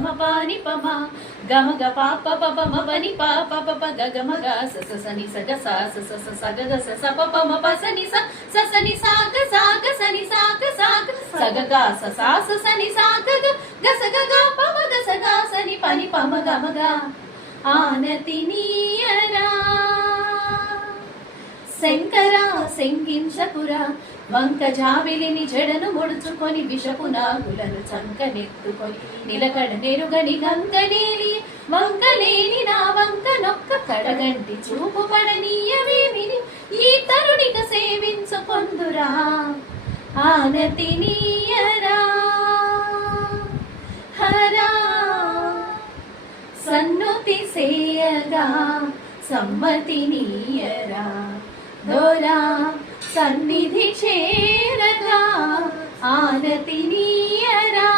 గమ పాని పమ గమ గ పాప పప మని పాప పప గమ గ స సని సగ స స సగ గ స పప మ ప సని సని సాగ సాగ సని సాగ సాగ సగ గ స సని సాగ గ స గ పమ గ స గ సని పని పమ గమ గ ఆనతి నీయరా శంకరా శంకించకురా వంక జాబిలిని జడను ముడుచుకొని విషపు నాగులను చంకనెత్తుకొని నిలకడ నెరుగని గంగనేలి వంకలేని నా వంక నొక్క కడగంటి చూపు పడనీయవేమిని ఈ తరుణిక సేవించుకొందురా ఆనతి నీయరా హరా సన్నుతి సేయగా సమ్మతి నీయరా దోరా సన్నిధి చేరగా ఆనతి నీయరా